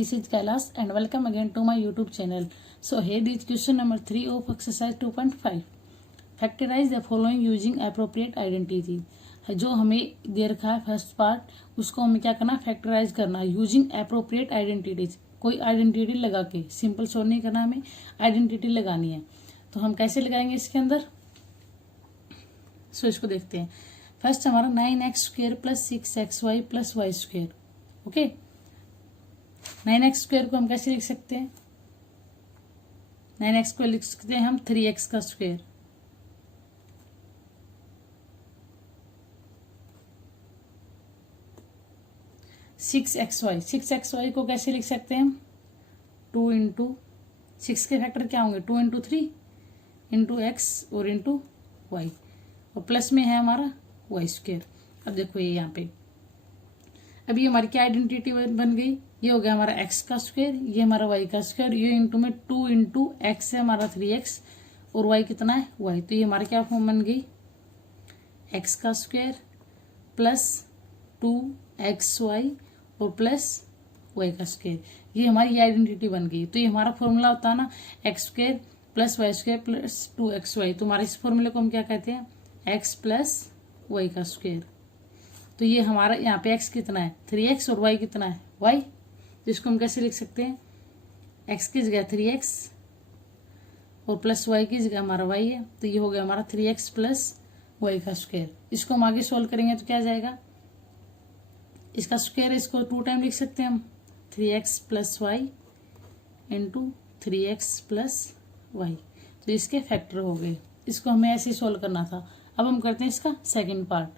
this is Kailash and welcome again to my YouTube channel. So here is question number 3 of exercise 2.5. Factorize the following using appropriate identity. जो हमें दे रखा है first part, उसको हमें क्या करना है, फैक्टराइज करना है यूजिंग अप्रोप्रिएट आइडेंटिटीज. कोई आइडेंटिटी लगा के, सिंपल सॉल्व नहीं करना, हमें आइडेंटिटी लगानी है. तो हम कैसे लगाएंगे इसके अंदर, सो इसको देखते हैं. फर्स्ट हमारा 9x² plus 6xy plus y square. Okay, 9x² को हम कैसे लिख सकते हैं, 9x को लिख सकते हैं हम 3x का स्क्वेयर. 6xy को कैसे लिख सकते हैं हम, 2 इंटू 6 के फैक्टर क्या होंगे, 2 इंटू 3 इंटू एक्स और इंटू वाई, और प्लस में है हमारा वाई स्क्वेयर. अब देखो ये यहाँ पे, अभी हमारी क्या आइडेंटिटी बन गई, ये हो गया हमारा x का स्क्वायर, ये हमारा y का स्क्वायर, ये इंटू में 2 इंटू एक्स है हमारा 3x और y कितना है y. तो ये हमारा क्या फॉर्म बन गई, x का स्क्वायर प्लस 2xy और प्लस y का स्क्वायर. ये हमारी आइडेंटिटी बन गई. तो ये हमारा फॉर्मूला होता है ना, x square plus y square plus 2xy. तो हमारे इस फॉर्मूले को हम क्या कहते हैं, x प्लस वाई का स्क्वायर. तो ये हमारा यहाँ पे x कितना है 3x और y कितना है y. तो इसको हम कैसे लिख सकते हैं, x की जगह 3x और प्लस y की जगह हमारा y है. तो ये हो गया हमारा 3x प्लस y का स्क्वायर. इसको हम आगे सॉल्व करेंगे तो क्या आ जाएगा, इसका स्क्वायर, इसको 2 टाइम लिख सकते हैं हम, 3x plus y into 3x plus y. तो इसके फैक्टर हो गए. इसको हमें ऐसे ही सॉल्व करना था. अब हम करते हैं इसका सेकंड पार्ट.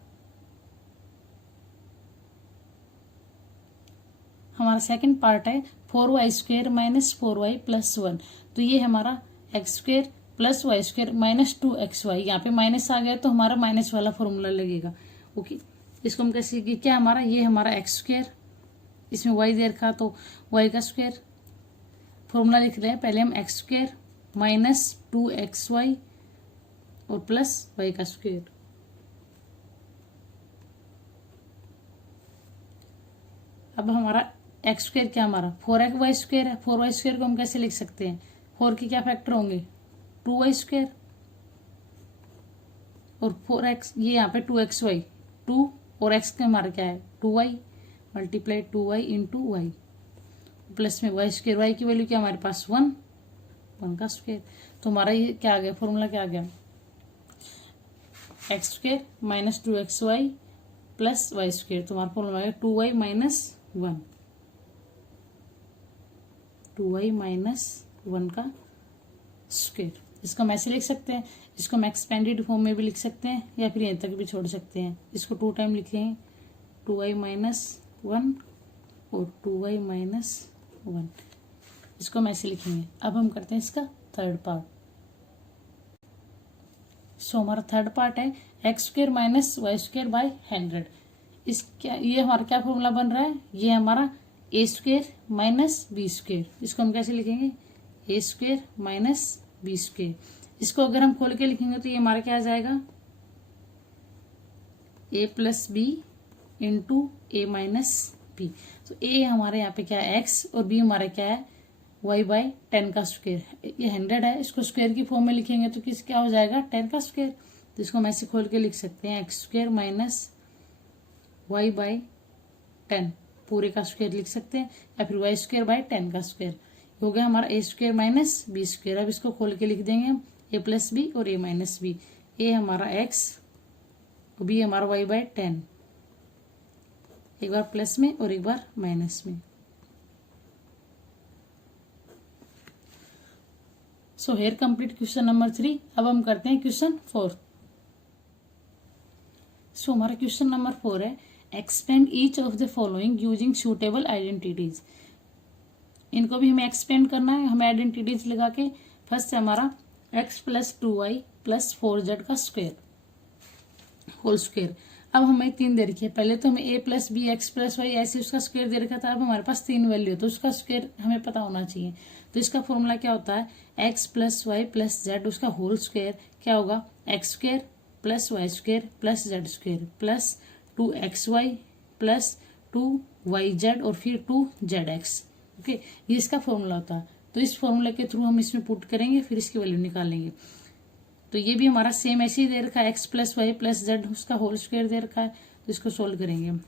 हमारा सेकंड पार्ट है 4y² माइनस 4y प्लस 1. तो ये हमारा x² plus y square minus 2xy. यहाँ पे माइनस आ गया तो हमारा माइनस वाला फॉर्मूला लगेगा. ओके, इसको हम कैसे, क्या हमारा, ये हमारा x², इसमें y दे रखा तो y का स्क्वायर. फॉर्मूला लिख रहे हैं पहले हम x² माइनस 2xy और प्लस y का स्क्वायर. अब हमारा x² क्या हमारा 4y² है. 4y² को हम कैसे लिख सकते हैं, 4 के क्या फैक्टर होंगे, 2y² और 4x, ये यहाँ पे 2xy, 2 और x का हमारा क्या है 2y multiply 2y into Y plus में y². y की वैल्यू क्या हमारे पास 1 का स्क्वायर. तो हमारा ये क्या आ गया, फॉर्मूला क्या आ गया, x² minus 2xy plus y square. तो हमारा फॉर्मूला आ गया 2y माइनस 1, 2y माइनस 1 का स्क्वायर. इसको हम ऐसे लिख सकते हैं, इसको हम एक्सपेंडेड फॉर्म में भी लिख सकते हैं या फिर यहीं तक भी छोड़ सकते हैं. इसको 2 टाइम लिखेंगे, 2y माइनस 1 और 2y माइनस 1. इसको हम ऐसे लिखेंगे. अब हम करते हैं इसका थर्ड पार्ट. सो हमारा थर्ड पार्ट है x² माइनस y² बाय 100. ये हमारा क्या फॉर्मूला बन रहा है, ये हमारा a² माइनस b². इसको हम कैसे लिखेंगे, a² माइनस b². इसको अगर हम खोल के लिखेंगे तो ये हमारा क्या आ जाएगा, a plus b into a minus b. तो a हमारे यहाँ पे क्या है x और b हमारा क्या है y बाय 10 का स्क्वायर. ये 100 है, इसको स्क्वायर की फॉर्म में लिखेंगे तो किस क्या हो जाएगा 10 का स्क्वायर. तो इसको हम ऐसे खोल के लिख सकते हैं x² माइनस y बाय 10 पूरे का स्क्वायर लिख सकते हैं, या फिर y² बाय 10 का स्क्वायर. हो गया हमारा a² माइनस b². अब इसको खोल के लिख देंगे हम a प्लस बी और a माइनस बी. a हमारा x और b हमारा y बाय 10, एक बार प्लस में और एक बार माइनस में. So here complete question number 3. अब हम करते हैं क्वेश्चन 4. सो हमारा क्वेश्चन नंबर 4 है expand each of the following using suitable identities. इनको भी हमें एक्सपेंड करना है, हमें आइडेंटिटीज लगा के. फर्स्ट है हमारा x plus 2y plus 4z का स्क्वायर होल स्क्वायर. अब हमें 3 दे रखी है, पहले तो हमें a plus b x plus y ऐसे उसका स्क्वायर दे रखा था. अब हमारे पास 3 वैल्यू, तो उसका स्क्वायर हमें पता होना चाहिए. तो इसका फॉर्मूला क्या होता है, x plus Y plus z उसका होल स्क्वायर क्या होगा, x² plus y² plus z² plus 2xy plus 2yz और फिर 2zx. ओके, ये इसका फॉर्मूला होता है। तो इस फॉर्मूला के थ्रू हम इसमें पुट करेंगे, फिर इसकी वैल्यू निकालेंगे। तो ये भी हमारा सेम ऐसे ही दे रखा है, x plus Y plus z उसका होल स्क्वायर दे रखा है। तो इसको सोल्व करेंगे हम।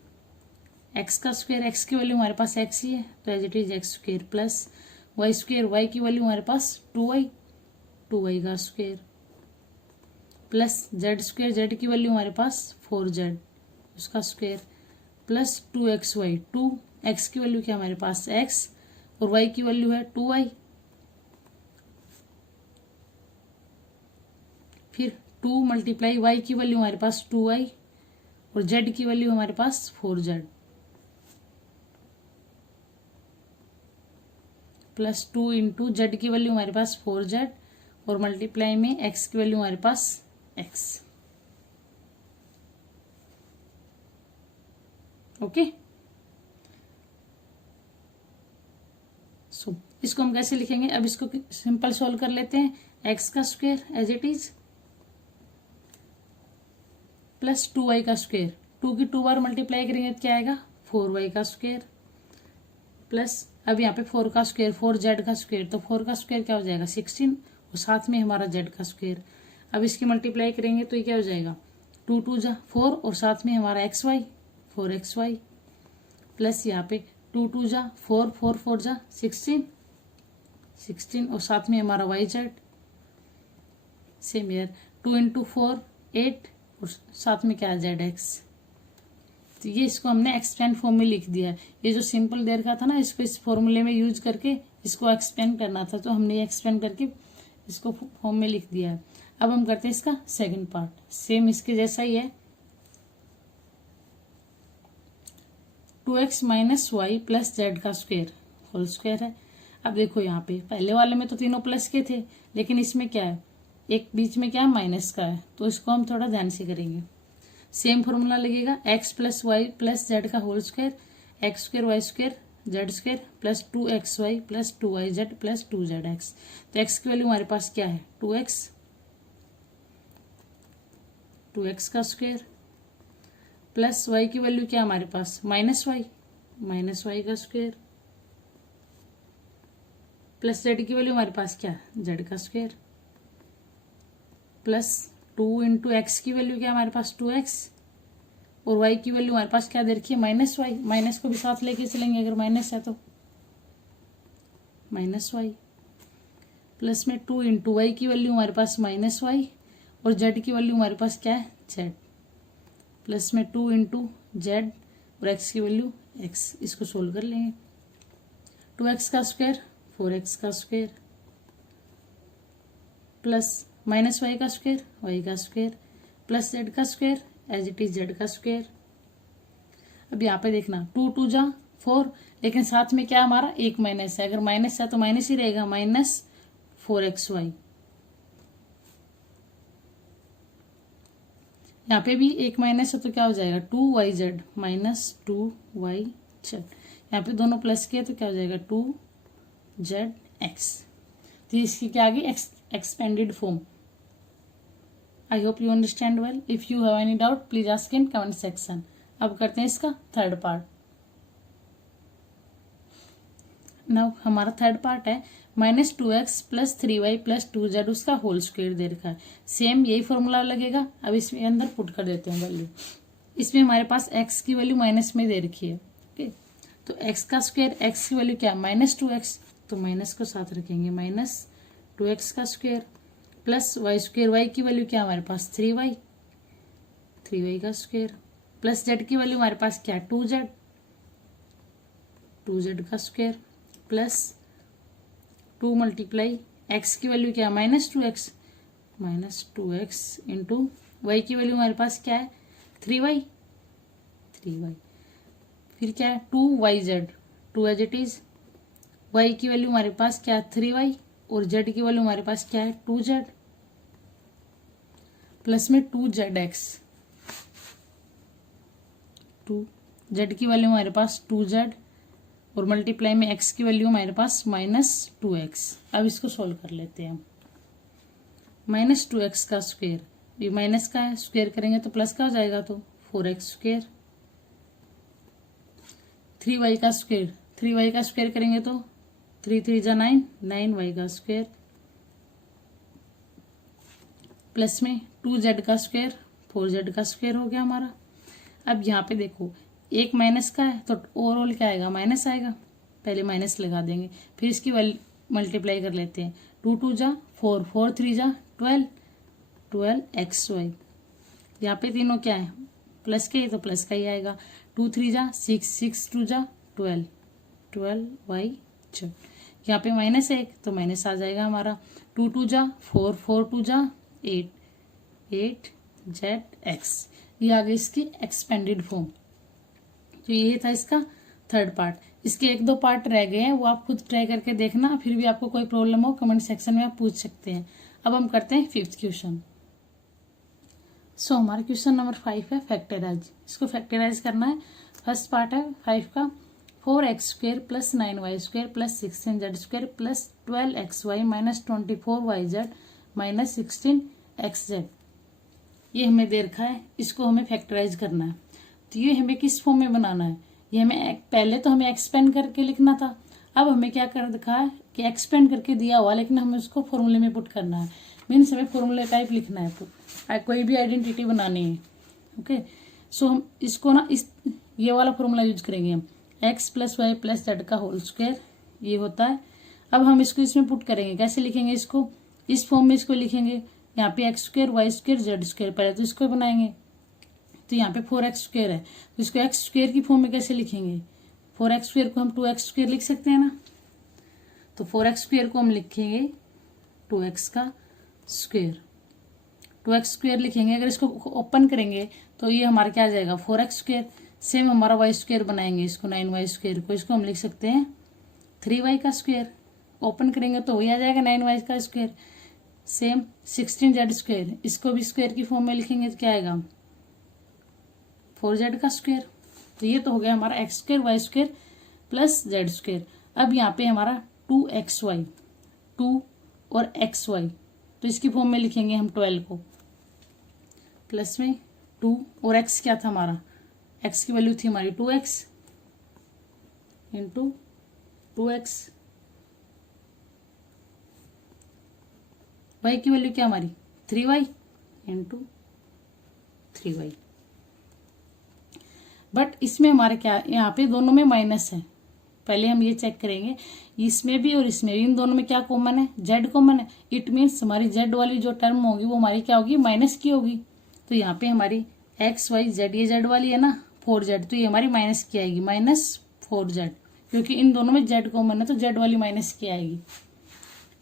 एक्स का स्क्वायर, एक्स की वैल्यू हमारे पास एक्स ही है, तो as it is x square plus y square, y की वैल्यू हमारे पास 2y, 2y का square plus z square, z की वैल्यू हमारे पास 4z उसका स्क्वायर प्लस 2xy, 2x की वैल्यू क्या हमारे पास x और y की वैल्यू है 2y, फिर 2 मल्टीप्लाई y की वैल्यू हमारे पास 2y और z की वैल्यू हमारे पास 4z प्लस 2 इंटू जेड की वैल्यू हमारे पास 4z और मल्टीप्लाई में x की वैल्यू हमारे पास x। ओके, सो इसको हम कैसे लिखेंगे? अब इसको सिंपल सॉल्व कर लेते हैं। x का square as it is plus 2y का स्क्वायर, 2 की 2 बार मल्टीप्लाई करेंगे तो क्या आएगा 4y का स्क्वायर प्लस अब यहाँ पे 4 का स्क्वायर 4z का स्क्वायर, तो 4 का स्क्वायर क्या हो जाएगा 16 और साथ में हमारा z का स्क्वायर। अब इसकी मल्टीप्लाई करेंगे तो ये क्या हो जाएगा 2 2 जा 4 और साथ में हमारा xy 4xy प्लस यहाँ पे 2 2 जा 4 4 4 जा 16 16 और साथ में हमारा yz सेम ईयर 2 इंटू 4 8 और साथ में क्या है zx। तो ये इसको हमने एक्सपेंड फॉर्म में लिख दिया है। ये जो सिंपल दे रखा था ना, इसको इस फॉर्मूले में यूज करके इसको एक्सपेंड करना था, तो हमने एक्सपेंड करके इसको फॉर्म में लिख दिया है। अब हम करते हैं इसका सेकंड पार्ट, सेम इसके जैसा ही है। 2x minus y plus Z का स्क्वायर होल स्क्वायर है। अब देखो यहाँ पे पहले वाले में तो तीनों प्लस के थे, लेकिन इसमें क्या है एक बीच में क्या है माइनस का है, तो इसको हम थोड़ा ध्यान से करेंगे। सेम फॉर्मूला लगेगा x plus Y plus Z का whole square, X square Y square Z square plus 2xy plus 2yz plus 2zx। तो x की वैल्यू हमारे पास क्या है 2x, 2x का स्क्वायर प्लस y की वैल्यू क्या हमारे पास माइनस y का स्क्वायर प्लस z की वैल्यू हमारे पास क्या z का स्क्वायर प्लस 2 इंटू एक्स की वैल्यू क्या हमारे पास 2x और y की वैल्यू हमारे पास क्या दे रखी है माइनस y, माइनस को भी साथ लेके चलेंगे अगर माइनस है तो माइनस y प्लस में 2 इंटू वाई की वैल्यू हमारे पास माइनस y और z की वैल्यू हमारे पास क्या है z प्लस में 2 इंटू जेड और x की वैल्यू x। इसको सोल्व कर लेंगे। 2x का स्क्वायर 4x का स्क्वायर प्लस माइनस वाई का स्क्वायर प्लस जेड का square as it is z का स्क्वायर। अब यहाँ पे देखना 2 2 जा 4, लेकिन साथ में क्या हमारा एक माइनस है, अगर माइनस है तो माइनस ही रहेगा माइनस 4xy। यहाँ पे भी एक माइनस है तो क्या हो जाएगा 2yz माइनस 2yz। यहाँ पे दोनों प्लस के तो क्या हो जाएगा 2zx। तो इसकी क्या आ गई expanded form. I hope you understand well. If you have any doubt please ask in comment section. अब करते हैं इसका थर्ड पार्ट। नाउ हमारा थर्ड पार्ट है minus 2x plus 3y plus 2z उसका होल स्क्वायर दे रखा है। सेम यही फॉर्मूला लगेगा। अब इसमें अंदर पुट कर देते हैं वैल्यू। इसमें हमारे पास x की वैल्यू माइनस में दे रखी है। ओके, तो x का स्क्वायर x की वैल्यू क्या है माइनस 2x, तो माइनस को साथ रखेंगे माइनस 2x का square plus y square, y की वैल्यू क्या हमारे पास 3y, 3y का स्क्वायर प्लस z की वैल्यू हमारे पास क्या 2z, 2z का स्क्वायर प्लस 2 मल्टीप्लाई x की वैल्यू क्या minus 2x, minus 2x into y की वैल्यू हमारे पास क्या है 3y, 3y फिर क्या है 2yz, 2 as it is y की वैल्यू हमारे पास क्या है 3y और z की वैल्यू हमारे पास क्या है 2z प्लस में 2zx, 2z की वैल्यू हमारे पास 2z और मल्टीप्लाई में x की वैल्यू हमारे पास माइनस 2x। अब इसको सोल्व कर लेते हैं हम। माइनस 2x का स्क्वायर, ये माइनस का है, स्क्वायर करेंगे तो प्लस का हो जाएगा तो 4x स्क्वायर, 3y का स्क्वायर, 3y का स्क्वायर करेंगे तो 3 3 जा 9, 9 वाई का स्क्वायर प्लस में 2 जेड का स्क्वायर, 4 जेड का स्क्वायर हो गया हमारा। अब यहाँ पे देखो एक माइनस का है तो ओवरऑल क्या आएगा, माइनस आएगा, पहले माइनस लगा देंगे, फिर इसकी मल्टीप्लाई कर लेते हैं। 2 2 जा 4, 4 3 जा 12, 12 एक्स वाई। यहाँ पे तीनों क्या है, प्लस के, तो प्लस का ही आएगा। 2 3 जा 6, 6 2 जा 12, 12 वाई जेड। यहाँ पे माइनस है एक तो माइनस आ जाएगा हमारा। 2 2 जा 4, 4 2 जा 8, 8 जेड एक्स। ये आ गई इसकी एक्सपेंडेड फॉर्म। तो ये था इसका थर्ड पार्ट। इसके 1 2 पार्ट रह गए हैं, वो आप खुद ट्राई करके देखना, फिर भी आपको कोई प्रॉब्लम हो कमेंट सेक्शन में आप पूछ सकते हैं। अब हम करते हैं 5th क्वेश्चन। सो हमारा क्वेश्चन नंबर 5 है फैक्टराइज। इसको फैक्टराइज करना है। फर्स्ट पार्ट है 5 का, 4x square plus 9y square plus 16z square plus 12xy minus 24yz minus 16xz। ये हमें दे रखा है, इसको हमें फैक्टराइज करना है। तो ये हमें किस फॉर्म में बनाना है, ये हमें पहले तो हमें एक्सपेंड करके लिखना था, अब हमें क्या कर रखा है कि एक्सपेंड करके दिया हुआ, लेकिन हमें उसको फॉर्मूले में पुट करना है। मीन्स हमें फॉर्मूले टाइप लिखना है, कोई भी आइडेंटिटी बनानी है। ओके, सो हम इसको ना ये वाला फॉर्मूला यूज करेंगे हम, x plus Y plus Z का होल स्क्वायर, ये होता है। अब हम इसको इसमें पुट करेंगे, कैसे लिखेंगे इसको, इस फॉर्म में इसको लिखेंगे। यहाँ पे x square Y square Z square, पहले तो इसको बनाएंगे। तो यहाँ पे 4x स्क्वायर है, तो इसको एक्स स्क्वायर की फॉर्म में कैसे लिखेंगे, 4x स्क्वायर को हम 2x स्क्वायर लिख सकते हैं ना। तो 4x स्क्वायर को हम लिखेंगे 2x का स्क्वायर, 2x स्क्वायर लिखेंगे। अगर इसको ओपन करेंगे तो ये हमारा क्या आ जाएगा, 4x स्क्वायर। सेम हमारा वाई स्क्वायर बनाएंगे, इसको 9y स्क्वायर को, इसको हम लिख सकते हैं 3y का स्क्वायर। ओपन करेंगे तो वही आ जाएगा 9y का स्क्वायर। सेम 16z स्क्वायर, इसको भी स्क्वायर की फॉर्म में लिखेंगे तो क्या आएगा, 4z का स्क्वायर। तो ये तो हो गया हमारा x square Y square plus z square. अब यहाँ पे हमारा 2xy, 2 और xy, तो इसकी फॉर्म में लिखेंगे हम 12 को, प्लस में 2 और x क्या था हमारा, x की वैल्यू थी हमारी 2x इंटू 2x, y की वैल्यू क्या हमारी 3y इंटू 3y। बट इसमें हमारे क्या, यहाँ पे दोनों में माइनस है, पहले हम ये चेक करेंगे इसमें भी और इसमें भी, इन दोनों में क्या कॉमन है, z कॉमन है। इट मीन्स हमारी z वाली जो टर्म होगी वो हमारी क्या होगी, माइनस की होगी। तो यहाँ पे हमारी x y z, ये z वाली है ना 4z, तो ये हमारी माइनस की आएगी, माइनस 4z, क्योंकि इन दोनों में z कॉमन है तो z वाली माइनस की आएगी।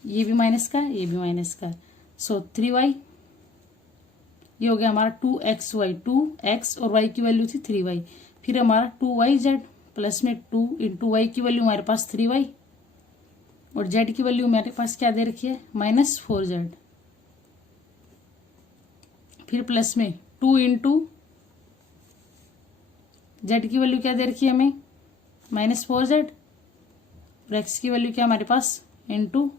ये भी माइनस का, ये भी माइनस का। सो 3y, ये हो गया हमारा 2xy, 2x और y की वैल्यू थी 3y, फिर हमारा 2yz प्लस में 2 इंटू वाई की वैल्यू हमारे पास 3y और z की वैल्यू हमारे पास क्या दे रखी है, माइनस 4z, फिर प्लस में 2 इंटू z की वैल्यू क्या दे रखी है हमें, माइनस 4z, और x की वैल्यू क्या हमारे पास इंटू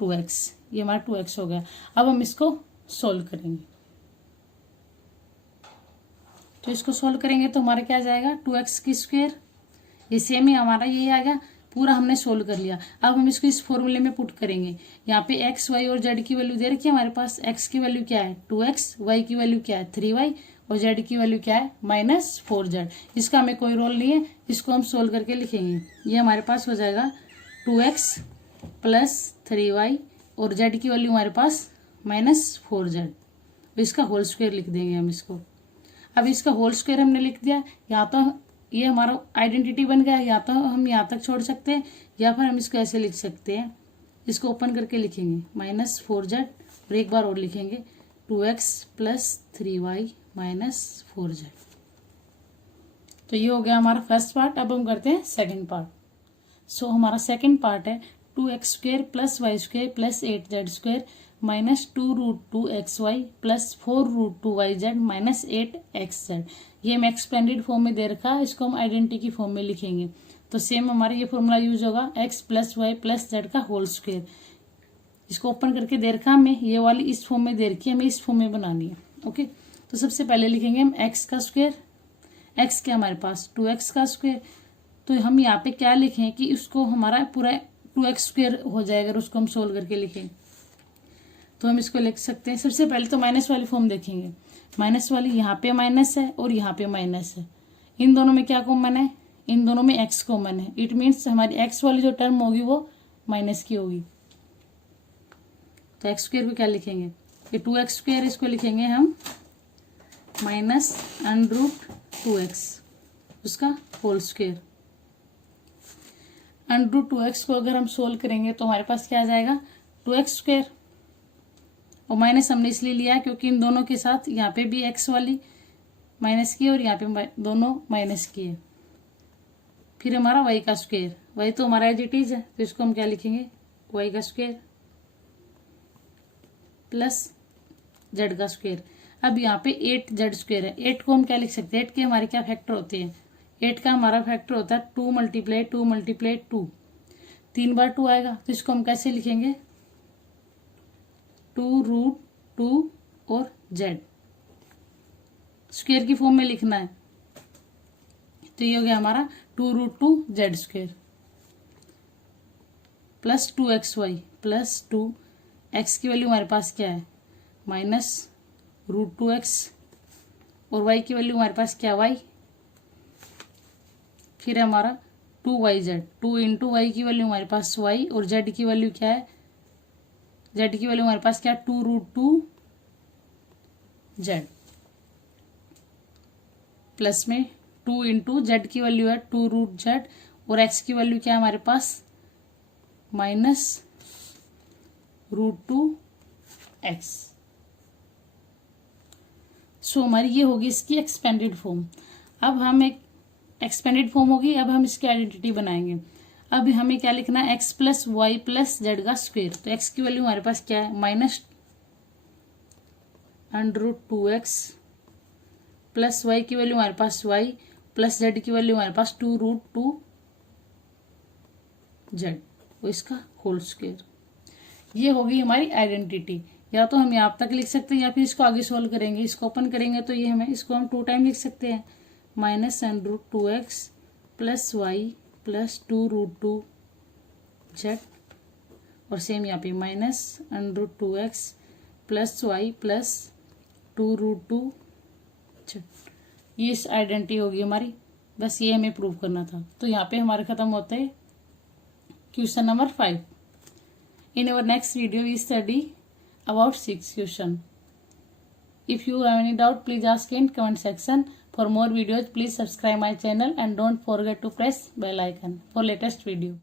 2x, ये हमारा 2x हो गया। अब हम इसको सोल्व करेंगे, तो इसको सोल्व करेंगे तो हमारा क्या आ जाएगा, 2x की स्क्वायर, ये सेम ही हमारा ये आ गया, पूरा हमने सोल्व कर लिया। अब हम इसको इस फॉर्मूले में पुट करेंगे। यहाँ पे x y और z की वैल्यू दे रखी है हमारे पास, x की वैल्यू क्या है 2x, y की वैल्यू क्या है 3y और z की वैल्यू क्या है माइनस 4z। इसका हमें कोई रोल नहीं है, इसको हम सोल्व करके लिखेंगे। ये हमारे पास हो जाएगा 2x प्लस 3y और z की वैल्यू हमारे पास माइनस 4z, इसका होल स्क्वायर लिख देंगे हम इसको। अब इसका होल स्क्वायर हमने लिख दिया, या तो ये हमारा आइडेंटिटी बन गया, या तो हम यहाँ तक छोड़ सकते हैं, या फिर हम इसको ऐसे लिख सकते हैं, इसको ओपन करके लिखेंगे माइनस 4z और एक बार और लिखेंगे 2x plus 3y minus 4z। तो ये हो गया हमारा फर्स्ट पार्ट। अब हम करते हैं सेकंड पार्ट। सो हमारा सेकंड पार्ट है 2x square plus y square plus 8z square minus 2√2xy plus 4√2yz minus 8xz। ये हम एक्सपेंडेड फॉर्म में दे रखा है, इसको हम आइडेंटिटी की फॉर्म में लिखेंगे। तो सेम हमारा ये फॉर्मूला यूज होगा x plus Y plus Z का होल स्क्वायर। इसको ओपन करके दे रखा हमें, ये वाली इस फॉर्म में दे रखी है, हमें इस फॉर्म में बनानी है। ओके, तो सबसे पहले लिखेंगे हम x का स्क्वायर, x क्या हमारे पास 2x का स्क्वायर तो हम यहाँ पे क्या लिखें कि उसको हमारा पूरा 2x² हो जाएगा अगर उसको हम सोल्व करके लिखें। तो हम इसको लिख सकते हैं, सबसे पहले तो माइनस वाली फॉर्म देखेंगे। माइनस वाली यहाँ पे माइनस है और यहाँ पे माइनस है, इन दोनों में क्या कॉमन है, इन दोनों में x कॉमन है। इट मीन्स हमारी x वाली जो टर्म होगी वो माइनस की होगी। तो x² को क्या लिखेंगे, ये 2x², इसको लिखेंगे हम -√2x उसका होल स्क्वायर। √2x को अगर हम सोल्व करेंगे तो हमारे पास क्या आ जाएगा, 2x²। और माइनस हमने इसलिए लिया क्योंकि इन दोनों के साथ यहाँ पे भी x वाली माइनस की है और यहाँ पे दोनों माइनस की है। फिर हमारा y का स्क्वायर, y तो हमारा एज इट इज है, तो इसको हम क्या लिखेंगे, y का स्क्वायर प्लस z का स्क्वायर। अब यहाँ पे 8z² है, 8 को हम क्या लिख सकते हैं, 8 के हमारे क्या फैक्टर होते हैं, 8 का हमारा फैक्टर होता है 2 × 2 × 2, 3 बार 2 आएगा। तो इसको हम कैसे लिखेंगे, 2√2 और z स्क्वायर की फॉर्म में लिखना है। तो ये हो गया हमारा 2√2z² plus 2xy plus 2x की वैल्यू हमारे पास क्या है, -√2x और y की वैल्यू हमारे पास क्या, y। फिर हमारा 2yz, 2 × y की वैल्यू हमारे पास y और z की वैल्यू क्या है, z की वैल्यू हमारे पास क्या, 2√2z प्लस में 2 × z की वैल्यू है 2√z और x की वैल्यू क्या है हमारे पास, -√2x। सो हमारी ये होगी इसकी एक्सपेंडेड फॉर्म। अब हम एक एक्सपेंडेड फॉर्म होगी, अब हम इसकी आइडेंटिटी बनाएंगे। अब हमें क्या लिखना है, x + y + z का स्क्वायर। तो x की वैल्यू हमारे पास क्या है, -√2x प्लस y की वैल्यू हमारे पास y प्लस z की वैल्यू हमारे पास 2√2z और इसका होल स्क्वायर। ये होगी हमारी आइडेंटिटी। या तो हम यहाँ तक लिख सकते हैं या फिर इसको आगे सोल्व करेंगे, इसको ओपन करेंगे तो ये हमें इसको हम 2 टाइम लिख सकते हैं, -√2x plus y plus 2√2z और सेम यहाँ पे -√2x plus y plus 2√2z। ये इस आइडेंटिटी होगी हमारी, बस ये हमें प्रूव करना था। तो यहाँ पे हमारे खत्म होते हैं question number 5। In our next video we study about 6th question. If you have any doubt, please ask in comment section. For more videos, please subscribe my channel and don't forget to press bell icon for latest video.